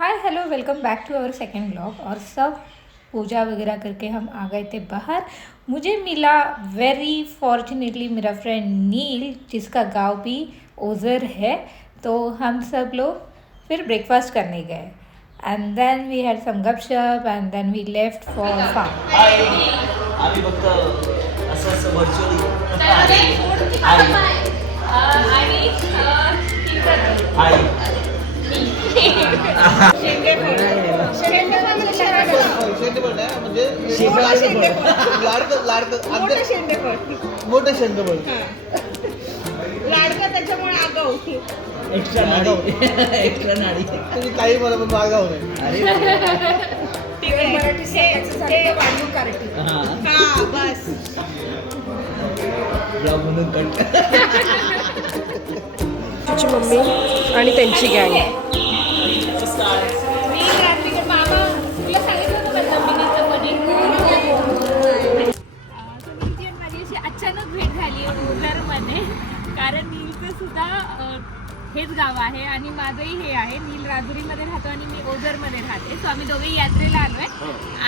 High hello welcome back to our second blog. और सब पूजा वगैरह करके हम आ गए थे बाहर। मुझे मिला वेरी फॉर्चुनेटली मेरा फ्रेंड नील, जिसका गांव भी ओझर है। तो हम सब लोग फिर ब्रेकफास्ट करने गए and then we had some गपशप and then we left for farm. आम्ही फक्त असं व्हर्च्युअली मोठं शेंडफळ लाडका त्याच्यामुळे आगाऊ. एक्स्ट्रा नाडी तुम्ही काही मला पण मागाव नाही. हा बस. ब्लॉग म्हणून कट. तिची मम्मी आणि त्यांची गँग. अचानक भेट झाली ओझरमध्ये, कारण नीलचं सुद्धा हेच गाव आहे आणि माझंही हे आहे. नील राजुरीमध्ये राहतो आणि मी ओझरमध्ये राहते. सो आम्ही दोघे यात्रेला आलोय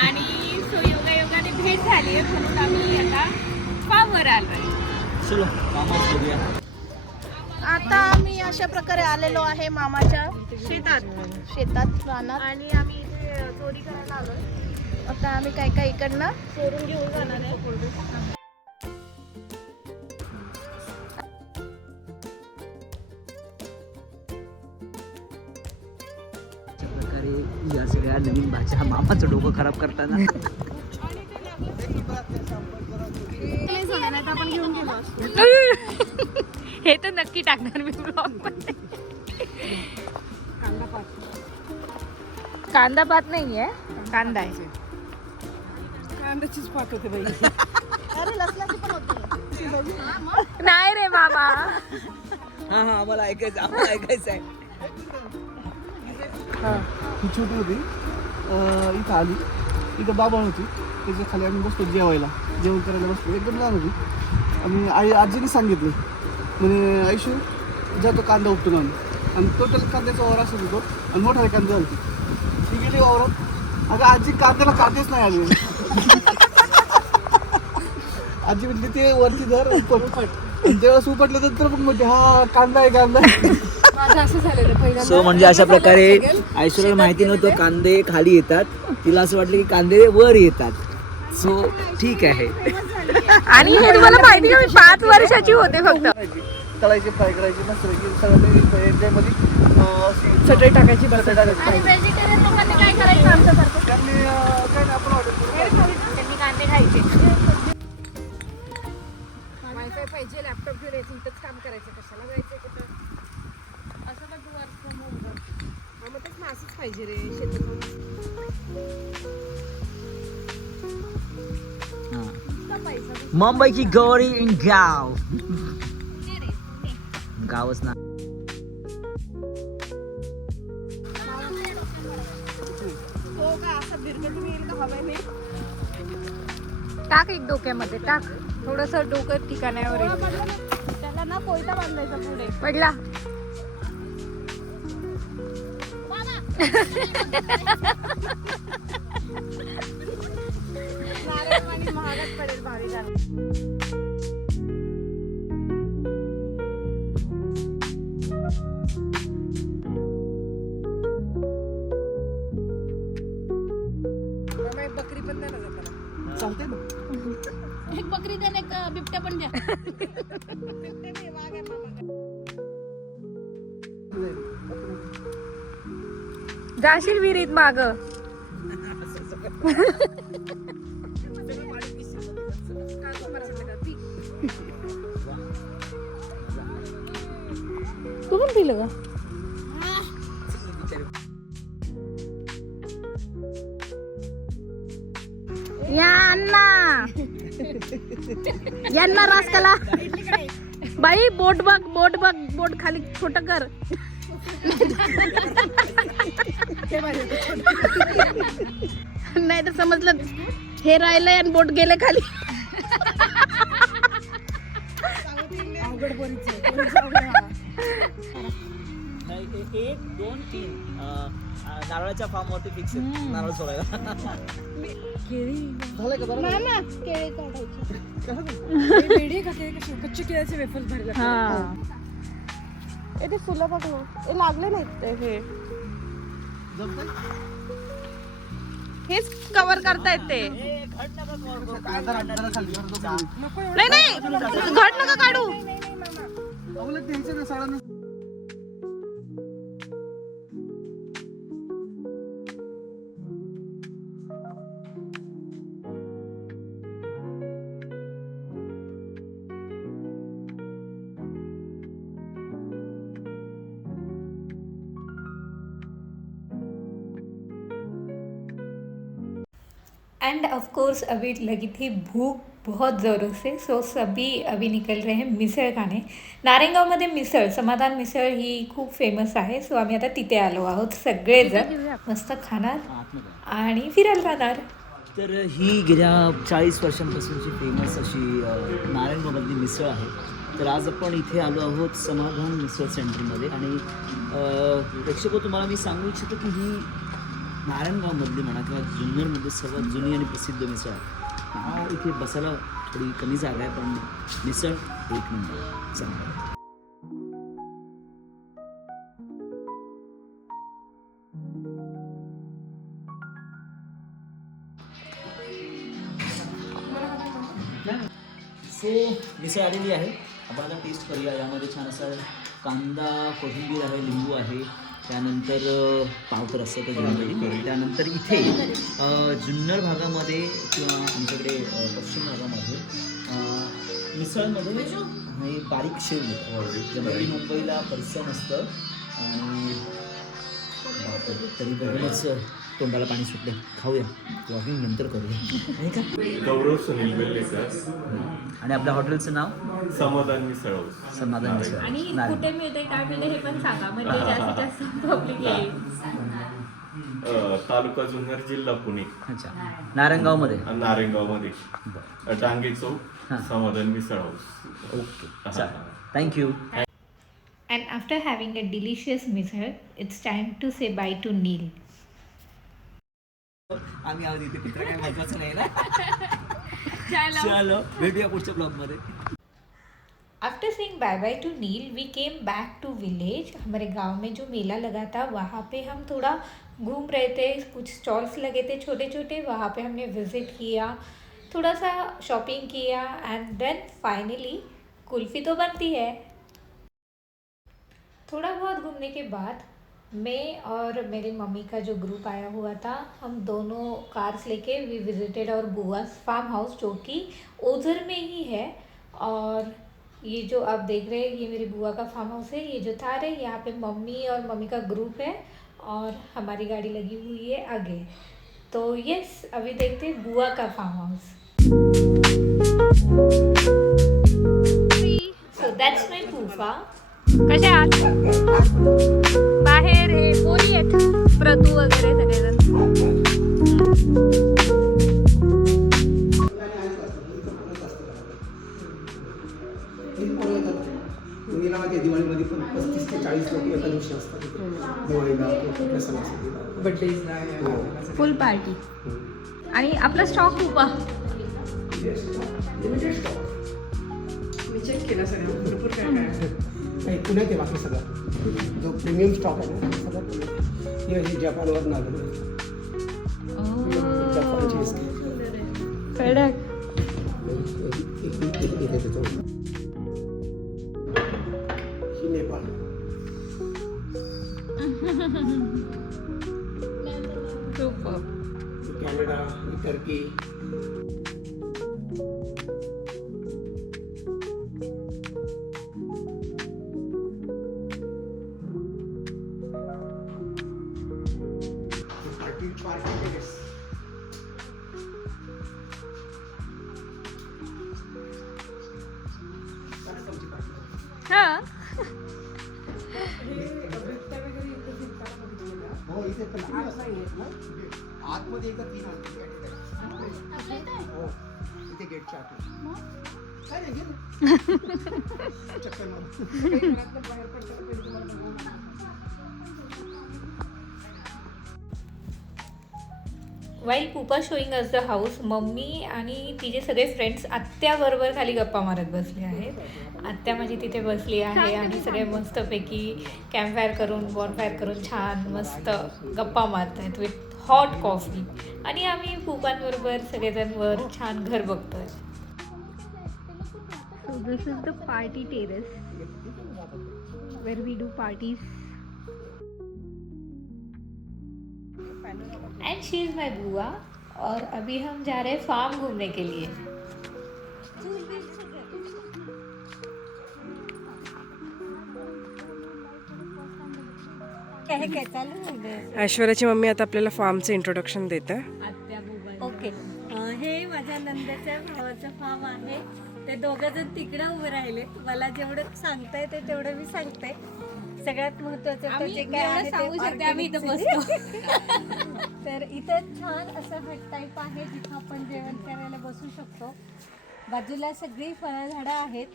आणि सो योगायोगाने भेट झाली आहे, म्हणून आम्ही आता फार्मवर आलोय. चलो कामात बघूया. आता आम्ही अशा प्रकारे आलेलो आहे मामाच्या शेतात राहणार आणि आम्ही इथे चोरी करायला आलोय. आता आम्ही काय काय इकडनं चोरून घेऊन जाणार आहे. अशा प्रकारे या सगळ्या नवीन भाज्या मामाचं डोकं खराब करताना आपण घेऊन गेलो असतो. हे तर नक्की टाकणार मी ब्लॉगमध्ये. कांदा पात नाही आहे, कांदा आहे. कांद्याचीच पात होते बाई. अरे लसणाची पण होती. नाही रे मामा. हा आम्हाला ऐकायचं आहे. ही छोटी होती, इथं आली, इथं बाबा होती, त्याच्या खाली आम्ही बसतो जेवण करायला बसतो. एकदम लहान होती आणि आजीने सांगितलं म्हणे आयुष्य जातो कांदा उपटून आणि टोटल कांद्याचा वावर असत होतो आणि मोठा कांदा झाली. ती गेली वावरात. अगं आजी कांद्याला कांदेच नाही आले. आजी म्हटली ते वरती धर उपट. जेव्हा उपटलं नंतर मग म्हणते हा कांदा आहे. सो म्हणजे अशा प्रकारे ऐश्वर्याला माहिती नव्हतं कांदे खाली येतात. तिला असं वाटलं की कांदे वर येतात. सो ठीक आहे. आणि हे तुम्हाला माहिती का, मी 5 वर्षाची होते फक्त. तळायचे फ्राय करायचे मस्त सगळ्यामध्ये चटई टाकायची बस. व्हेजिटेरियन लोकांनी काय करायचं आमच्यासारखं? त्यांनी काय नाही आपण ऑर्डर करू. त्यांनी कांदे खायचे. वायफाय पाहिजे, लॅपटॉप घेऊन यायचं, इथंच काम करायचं, कशाला जायचं कुठं? असं पण तू वर्क फ्रॉम होम कर. मग तेच ना, असंच पाहिजे रे शेतात. मुंबईची गौरी इन गाव. गावच ना. तो का असा बिरकटून येईल का हवेने? टाक एक डोक्यामध्ये, टाक थोडस डोकं ठिकाणावर येईल. त्याला ना कोयता बांधायचा पुढे. पडला. नारळ आणि महागात पडेल भारी झालं. मामा, एक बकरी पण द्या ना जाताना. चालते ना. एक बकरी द्या, एक बिबट्या पण द्या. जाशील विहिरीत माग. तू पण पिलं का? या अण्णा, यांना रास्ताला. बाई बोट बघ, बोट खाली छोट कर. नाही तर समजलं हे राहिलंय आणि बोट गेले खाली. अवघड 1 2 3 नारळाच्या फार्मवरती फिक्स आहे नारळ सोडायला. झालंय का बरं? कच्चे केळ्याचे वेफर्स भरले ते फुलं बघ ना. हे लागले नाहीत हे हेच कव्हर करतायत ते. काय जरा खाली जरा नको. नाही नाही घट नका काढू. उलट द्यायचं ना साडा. एंड ऑफ कोर्स अभी लगी थी भूख बहुत ज़ोरों से, सो सभी अभी निकल रहे हैं मिसळ खाणे. नारायणगावमध्ये मिसळ, समाधान मिसळ ही खूप फेमस आहे. सो आम्ही आता तिथे आलो आहोत सगळेजण. मस्त खाणार आणि फिरायला जाणार. तर ही गेल्या 40 वर्षांपासूनची फेमस अशी नारायणगावमधली मिसळ आहे. तर आज आपण इथे आलो आहोत समाधान मिसळ सेंटरमध्ये. आणि प्रेक्षक तुम्हाला मी सांगू इच्छितो की ही नारायणगावमधली म्हणा किंवा जुन्नरमध्ये सर्वात जुनी आणि प्रसिद्ध मिसळ आहे. इथे बसायला थोडी कमी जागा आहे पण मिसळ एक नंबर चांगला. सो मिसळ आलेली आहे. आपण आता टेस्ट करूया. यामध्ये छान असा कांदा, कोथिंबीर आहे, लिंबू आहे, त्यानंतर पाव तर असतं तर जुन्नर. त्यानंतर इथे जुन्नर भागामध्ये किंवा आमच्याकडे पश्चिम भागामध्ये मिसळमध्ये हे बारीक शेव मिळतं. जनरली मुंबईला फरसाण असतं आणि तरी बघूनच तोंडाला पाणी सुटले. खाऊया, वॉकिंग नंतर करूया नाही का. गौरव सुनील बेल्लेकर आणि आपल्या हॉटेलचं नाव समाधान मिसळ हाऊस. समाधान मिसळ. आणि कुठे मिळते काय मिळते हे पण सांगा म्हणजे जास्तीत जास्त पब्लिक येईल. तालुका जुन्नर, जिल्हा पुणे, अच्छा. नारायणगावमध्ये. नारायणगावमध्ये बरं. डांगे चौक, हां. समाधान मिसळ हाऊस. ओके चालेल. Thank you. And after having a delicious misal, it's time to say bye to Neil. आम्ही आहोत इथे, पित्र काय महत्वाचं नाही ना. चलो भेटूया पुढच्या ब्लॉगमध्ये. After saying bye bye to Neil, we came back to village. हमारे गांव में जो मेला लगा था वहाँ पे हम थोड़ा घूम रहे थे. कुछ स्टॉल्स लगे थे छोटे छोटे, वहाँ पे हमने विज़िट किया, थोड़ा सा शॉपिंग किया एंड देन फाइनली कुल्फ़ी तो बनती है. थोड़ा बहुत घूमने के बाद मैं और मेरी मम्मी का जो ग्रुप आया हुआ था, हम दोनों कार्स लेके वी विजिटेड और बुआस फार्म हाउस जो कि ओझर में ही है. और ये जो आप देख रहे हैं ये मेरी बुआ का फार्म हाउस है. ये जो थार है यहाँ पे मम्मी और मम्मी का ग्रुप है और हमारी गाड़ी लगी हुई है आगे. तो यस, अभी देखते हैं बुआ का फार्म हाउस. सो दैट्स माय फूफा. कसे आहात? बाहेर कोणी आहेत? प्रतू वगैरे सगळेजण. मुलीला माझ्या दिवाळीमध्ये पण 35 ते 40 लोक एका दिवशी असतात. दिवाळीला कुठल्या सणासाठी बड्डेज फुल पार्टी. आणि आपला स्टॉक खूप लिमिटेड स्टॉक. मी चेक केला सगळं, भरपूर काय नाही. पुण्यात आहे बाकी सगळं. जो प्रीमियम स्टॉक आहे ना सगळं पुण्यात. हे जपानवरून आलेलं आहे. जपानची एसटी कडक. ही नेपाळ. Canada, Turkey. हां. हो इथे पण 8 नाही आहेत ना. आतमध्ये एकदा 3 आहेत. हो इथे गेटच्या आत. काय नाही गेलं चक्कर मारून. बाहेर पडताना पहिले तुम्हाला while pupa showing us the house, mummy आणि तिचे सगळे फ्रेंड्स आत्याबरोबर खाली गप्पा मारत बसले आहेत. आत्या माझी तिथे बसली आहे आणि सगळे मस्तपैकी कॅम्पफायर करून बॉनफायर करून छान मस्त गप्पा मारत आहेत विथ हॉट कॉफी. आणि आम्ही पुपांबरोबर सगळेजण वर छान घर बघतोय. So this is the party terrace where we do parties. And she is my bua. और अभी हम जा रहे हैं फार्म घूमने के लिए. ऐश्वर्याची मम्मी आता आपल्याला फार्मचं इंट्रोडक्शन देते. ओके, हे माझ्या नंदाच्या भावाचं फार्म आहे. ते दोघं जण तिकडे उभे राहिले. मला जेवढं सांगता येते तेवढं मी सांगते. सगळ्यात महत्वाचं तर जे काय आहे ते organic. तर इथं छान असं हट टाईप आहे जिथं आपण जेवण करायला बसू शकतो. बाजूला सगळी फळझाडं आहेत.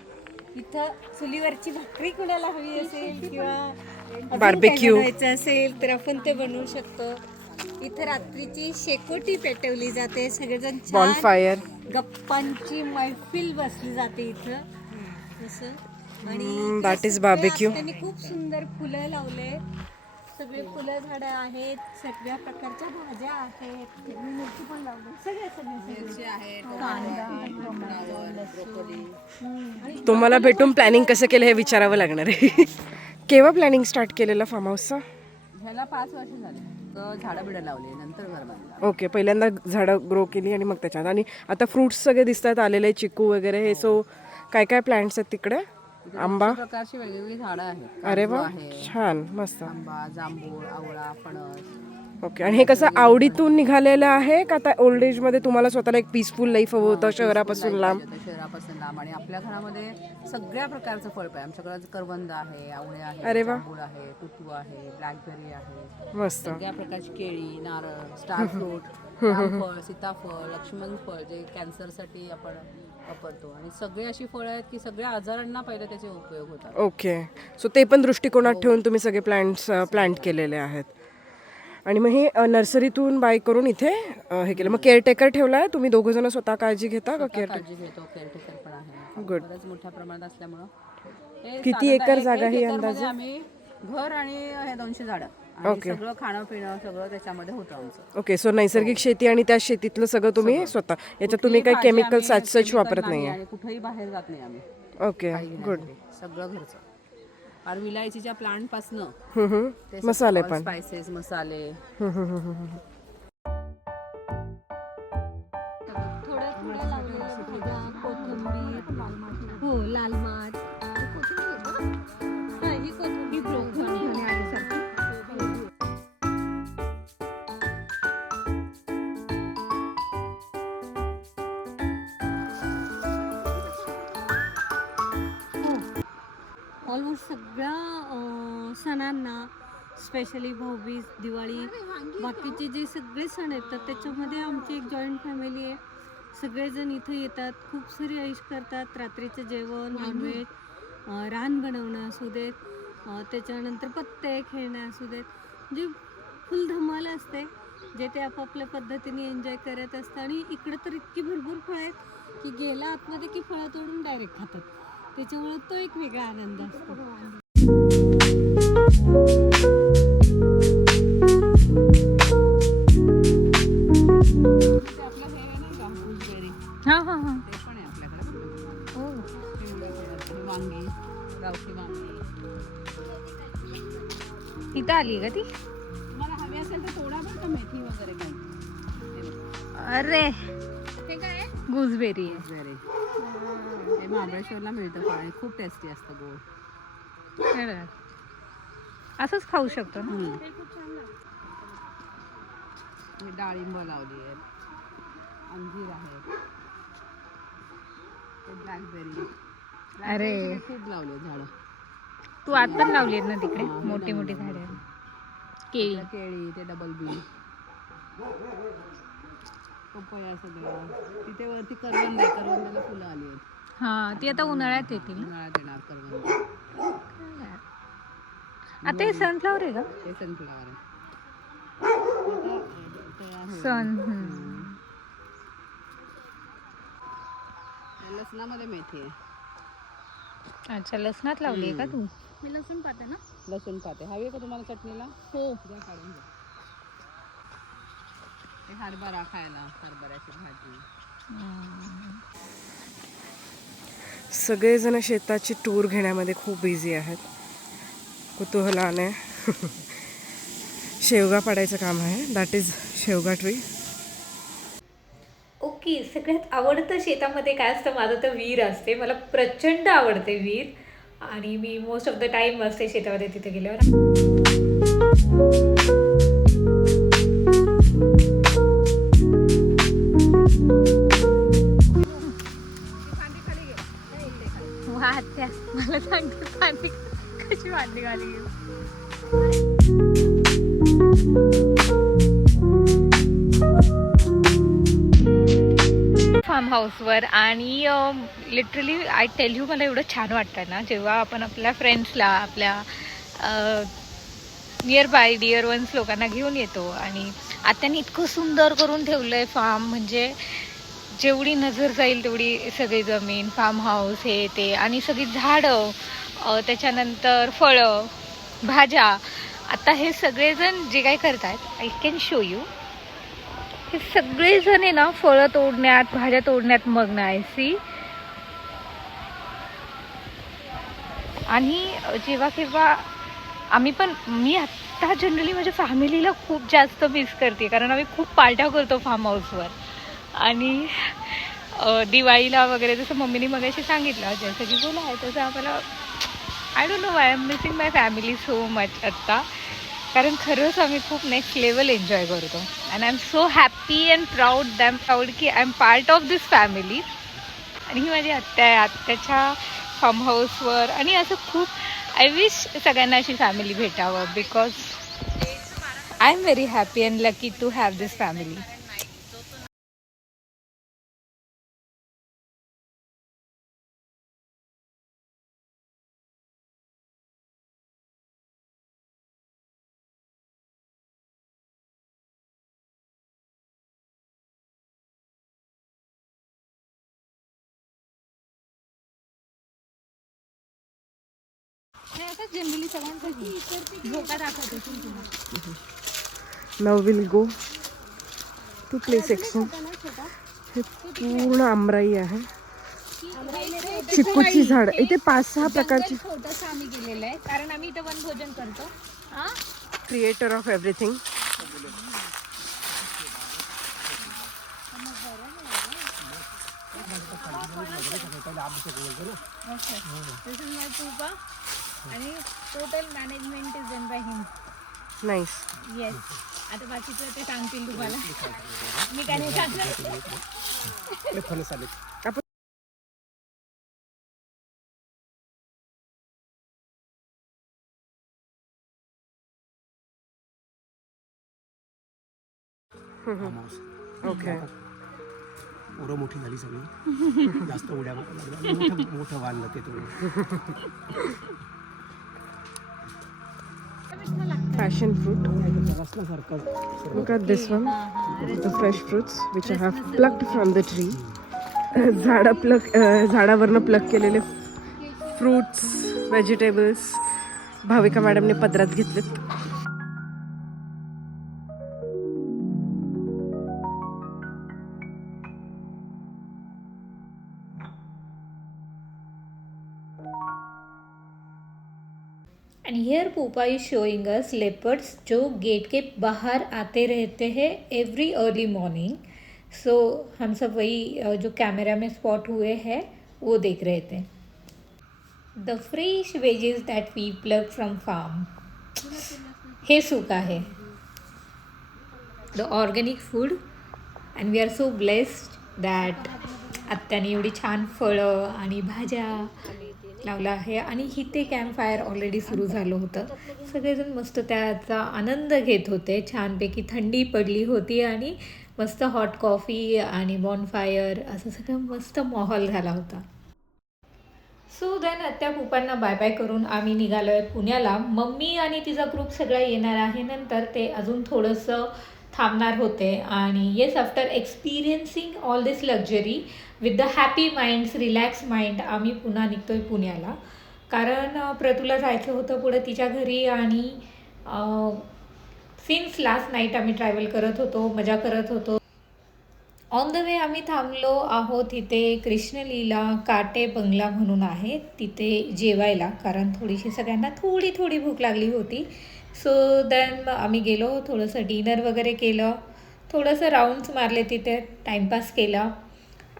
इथं चुलीवरची भाकरी कुणाला हवी असेल किंवा Barbecue. बनवायचं असेल तर आपण ते बनवू शकतो. इथं रात्रीची शेकोटी पेटवली जाते. सगळेजण छान बॉनफायर. गप्पांची मैफिल बसली जाते इथं असं. आणि that is सगळे barbecue. त्यांनी खूप सुंदर फुलं लावले. सगळे फुलं झाडं आहेत. सगळ्या प्रकारच्या भाज्या आहेत. मिरची पण लावली. सगळे तुम्हाला भेटून प्लॅनिंग कसं केलं हे विचारावं लागणार आहे. केव्हा प्लॅनिंग स्टार्ट केलेलं फार्म हाऊसचं? ह्याला 5 वर्ष झाले. झाडं बिडं लावली नंतर घर बांधलं. ओके, पहिल्यांदा झाडं ग्रो केली आणि मग त्याच्यात. आणि आता फ्रुट्स सगळे दिसतात आलेले, चिकू वगैरे हे. सो काय काय प्लांट्स आहेत तिकडे? आंबा. प्रकारची वेगवेगळी झाडं आहेत. अरे काजू वा, आहे, छान, मस्त. आंबा, जांभूळ, आवळा, फणस. ओके. आणि हे कसं आवडीतून निघालेलं आहे का आता ओल्ड एज मध्ये तुम्हाला स्वतःला एक पीसफुल लाईफ हवं होतं शहरापासून लांब? शहरापासून लांब. आणि आपल्या घरामध्ये सगळ्या प्रकारचं फळ आहे. आमच्याकडे करवंद आहे, आवळे आहे, अरे वा. जांभूळ आहे, तुतू आहे, ब्लॅकबेरी आहे. मस्त. सगळ्या प्रकारची केळी, नारळ, स्टार फ्रूट, रामफळ, सीताफळ, लक्ष्मण फळ जे कॅन्सरसाठी आपण वापरतो. आणि सगळे अशी फळं आहेत की सगळ्या आजारांना पहिले त्याचे उपयोग होतात. ओके. सो ते पण दृष्टिकोनात ठेवून तुम्ही सगळे प्लांट केलेले आहेत. आणि मग हे नर्सरीतून बाय करून इथे हे केलं. मग केअरटेकर ठेवला आहे तुम्ही? दोघं जण स्वतः काळजी घेता का? काळजी घेतो. केअरटेकर पण आहे. Good. बरंच मोठ्या प्रमाणात असल्यामुळं हे किती साधारणतः एकर एक जागा ही एकरमध्ये अंदाजे? आम्ही घर आणि हे 200 झाडं आणि सगळं खाणं पिणं सगळं त्याच्यामध्ये होतं आमचं. ओके. सो नैसर्गिक शेती आणि त्या शेतीतलं सगळं तुम्ही स्वतः. याच्यात तुम्ही काही भाजी केमिकल्स आम्ही सच वापरत chemical नाही आणि कुठेही बाहेर जात नाही आम्ही. Okay, good. सगळं घरचं. आणि विलायचीच्या प्लांट पासनं ते मसाले पण. स्पायसेस, मसाले. थोड्या थोड्या लावलेल्या भाज्या, कोथिंबीर. हो, लाल माठ. हा, ही कोथिंबीर ब्रोकोली आहे. ऑलमोस्ट सगळ्या सणांना, स्पेशली भाऊबीज, दिवाळी, बाकीचे जे सगळे सण येतात त्याच्यामध्ये आमची एक जॉईंट फॅमिली आहे. सगळेजण इथं येतात, खूप सारी ऐश करतात. रात्रीचं जेवण, नॉनव्हेज, रान बनवणं असू देत, त्याच्यानंतर पत्ते खेळणं असू देत, म्हणजे फुल धमाल असते जे ते आपापल्या पद्धतीने एन्जॉय करत असतात. आणि इकडं तर इतकी भरपूर फळं आहेत की गेला आतमध्ये की फळं तोडून डायरेक्ट खातात. त्याच्यामुळे तो एक वेगळा आनंद असतो. हां हां हां. ते पण आहे आपल्याकडे. वांगी, गावठी वांगी. तिथं आली का ती? तुम्हाला हवी असेल तर थोडा बरं का मेथी वगैरे काही. अरे हे काय आहे? गुजबेरी आहे. वगैरे हे महाबळेश्वरला मिळतं फळ आणि खूप टेस्टी असतं गोड. खरं. असंच खाऊ शकतो ना. हे डाळिंब लावली आहेत, अंजीर आहेत, ब्लॅकबेरी. अरे खूप लावले झाडं. तू आता लावली आहेत ना तिकडे मोठी मोठी झाडे. केळी. केळी, ते डबल बी, पपया सगळं. तिथे वरती करवंद आहे, करवंदाला फुलं आली आहेत. हां, ती आता उन्हाळ्यात येतील ना. उन्हाळ्यात येणार करवंद. आता हे सनफ्लॉवर आहे का? हे सनफ्लॉवर आहे. लसण लसणामध्ये मेथी आहे. अच्छा, लसणात लावली आहे का तू? मी लसूण पाते ना. लसूण पाते हवी आहे का तुम्हाला चटणीला? हो. द्या काढून द्या. ते हरभरा खायला, हरभऱ्याची भाजी. सगळेजण शेताची टूर घेण्यामध्ये खूप बिझी आहेत, कुतूहलाने. शेवगा पाडायचं काम आहे, दॅट इज शेवगा ट्री. ओके, सगळ्यात आवडतं शेतामध्ये काय असतं माझं तर विहीर असते. मला प्रचंड आवडते विहीर आणि मी मोस्ट ऑफ द टाईम असते शेतामध्ये तिथे गेल्यावर. वाहत्या मला सांगते पाणी कशी वाटली गाडी. फार्म हाऊसवर आणि लिटरली आय टेल यू, मला एवढं छान वाटतं ना जेव्हा आपण आपल्या फ्रेंड्सला, आपल्या नियर बाय डिअर वन्स लोकांना घेऊन येतो. आणि आत्याने इतकं सुंदर करून ठेवलं आहे फार्म, म्हणजे जेवढी नजर जाईल तेवढी सगळी जमीन, फार्म हाऊस, हे ते, आणि सगळी झाडं, त्याच्यानंतर फळं, भाज्या. आता हे सगळेजण जे काय करतात, आय कॅन शो यू, हे सगळेजण आहे ना फळं तोडण्यात, भाज्या तोडण्यात मग्न आहे. सी, आणि जेव्हा केव्हा आम्ही पण, मी आत्ता जनरली माझ्या फॅमिलीला खूप जास्त मिस करते, कारण आम्ही खूप पार्ट्या करतो फार्म हाऊसवर. आणि दिवाळीला वगैरे जसं मम्मीने मगाशी सांगितलं, जसं की बोला आहे तसं आम्हाला, I don't know, I am missing my family so much आत्ता, कारण खरंच आम्ही खूप नेक्स्ट लेवल एन्जॉय करतो. And I am so happy and proud की I am part of this family. आणि ही माझी आत्या आहे, आत्याच्या फार्म हाऊसवर. आणि असं खूप आय विश सगळ्यांना अशी फॅमिली भेटावं, because I am very happy and lucky to have this family. Generally सगळ्यांसाठी झोका दाखवते. Now will go to play section. हे पूर्ण आमराई आहे, चिक्कूची झाड. इथे 5-6 प्रकारची. छोटंसं आम्ही गेलेलं आहे, कारण आम्ही इथं वनभोजन करतो. Creator of everything. This is my pupa आणि total management is done by him. Nice. Yes, आता बाकीचं ते सांगतील तुम्हाला, मी काय नाही सांगणार. आपण ओके. पोरं मोठी झाली सगळी, जास्त उड्या मोठं बांधलं ते थोडं. passion fruit. रसल्यासारखं. Look at this one, the fresh fruits which I have plucked from the tree. झाडावरनं प्लक केलेले फ्रूट्स, व्हेजिटेबल्स भाविका मॅडमने पदरात घेतलेत. And here Pupa is showing us leopards जो गेट के बाहर आते रहते हैं एवरी अर्ली मॉर्निंग. सो हम सब वही जो कैमरा में स्पॉट हुए हैं वो देख रहे थे. The fresh veggies that we plug from farm, हे सूखा है the organic food. And we are so blessed that आत्याने एवढी छान फळं आणि भाज्या लावला आहे. आणि इथे कॅम्प फायर ऑलरेडी सुरू झालं होतं. सगळेजण मस्त त्याचा आनंद घेत होते. छानपैकी थंडी पडली होती आणि मस्त हॉट कॉफी आणि बॉनफायर असं सगळं मस्त माहोल झाला होता. सो देन आत्या पुपांना बाय बाय करून आम्ही निघालो आहे पुण्याला. मम्मी आणि तिचा ग्रुप सगळा येणार आहे नंतर. ते अजून थोडंसं थांबणार होते आणि yes after experiencing all this luxury with the happy minds relax mind आम्ही पुन्हा निघतोय पुण्याला. कारण प्रतूला जायचं होतं पुढं तिच्या घरी आणि सिन्स लास्ट नाईट आम्ही ट्रॅव्हल करत होतो, मजा करत होतो. ऑन द वे आम्ही थांबलो आहोत इथे कृष्णलीला काटे बंगला म्हणून आहे तिथे जेवायला, कारण थोडीशी सगळ्यांना थोडी भूक लागली होती. सो देन आम्ही गेलो, थोडंसं डिनर वगैरे केलं, थोडंसं राऊंड्स मारले तिथे, टाईमपास केला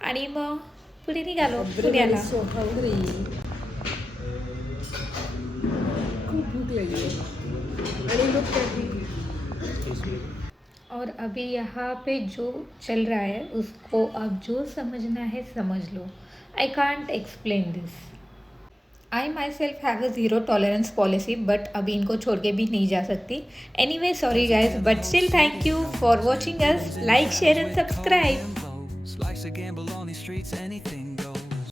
आणि मग पुढे निघालो पुण्याला. खूप भूक लागली आणि look at the- और अभी यहाँ पे जो चल रहा है उसको अब जो समझना है समझ low. I can't explain this. I my self have a zero tolerance policy, but अभी इनको छोड़ के भी नहीं जा सकती. Anyway sorry guys, but still thank you for watching us. Like share end subscribe. Life's a gamble on these streets, anything